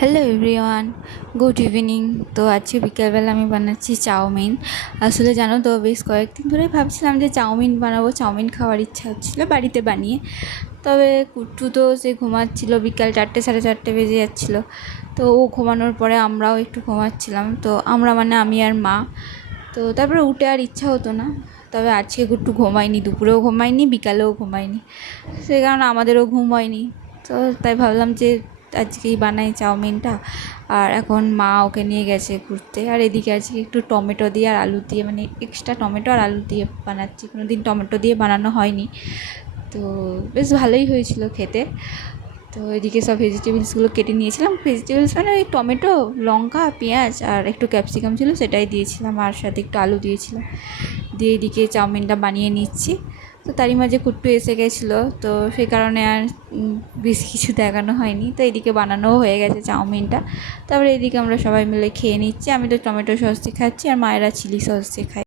Hello everyone, good evening. তো আজকে বিকেলবেলা আমি বানাচ্ছি চাউমিন। আসলে জানো তো, বেশ কয়েকদিন ধরে ভাবছিলাম যে চাউমিন বানাবো, চাউমিন খাওয়ার ইচ্ছা হচ্ছিলো বাড়িতে বানিয়ে। তবে কুট্টু তো সে ঘুমাচ্ছিলো, বিকাল 4টে 4:30 বেজে যাচ্ছিলো। তো ও ঘুমানোর পরে আমরাও একটু ঘুমাচ্ছিলাম, তো আমরা মানে আমি আর মা। তো তারপরে উঠে আর ইচ্ছা হতো না। তবে আজকে কুট্টু ঘুমায়নি, দুপুরেও ঘুমায়নি, বিকালেও ঘুমায়নি, সে কারণে আমাদেরও ঘুম হয়নি। তো তাই ভাবলাম যে আজকেই বানাই চাউমিনটা। আর এখন মা ওকে নিয়ে গেছে ঘুরতে, আর এদিকে আজকে একটু টমেটো দিয়ে আর আলু দিয়ে, মানে এক্সট্রা টমেটো আর আলু দিয়ে বানাচ্ছি, কোনো দিন টমেটো দিয়ে বানানো হয়নি। তো বেশ ভালোই হয়েছিল খেতে। তো এদিকে সব ভেজিটেবলসগুলো কেটে নিয়েছিলাম, ভেজিটেবলস মানে ওই টমেটো, লঙ্কা, পেঁয়াজ আর একটু ক্যাপসিকাম ছিল, সেটাই দিয়েছিলাম, আর সাথে একটু আলু দিয়েছিলাম। দিয়ে এদিকে চাউমিনটা বানিয়ে নিচ্ছি। তো তারই মাঝে কুট্টু এসে গেছিলো, তো সেই কারণে আর বেশি কিছু দেখানো হয়নি। তো এদিকে বানানোও হয়ে গেছে চাউমিনটা। তারপরে এদিকে আমরা সবাই মিলে খেয়ে নিচ্ছি। আমি তো টমেটো সস দিয়ে খাচ্ছি, আর মায়েরা চিলি সস দিয়ে খায়।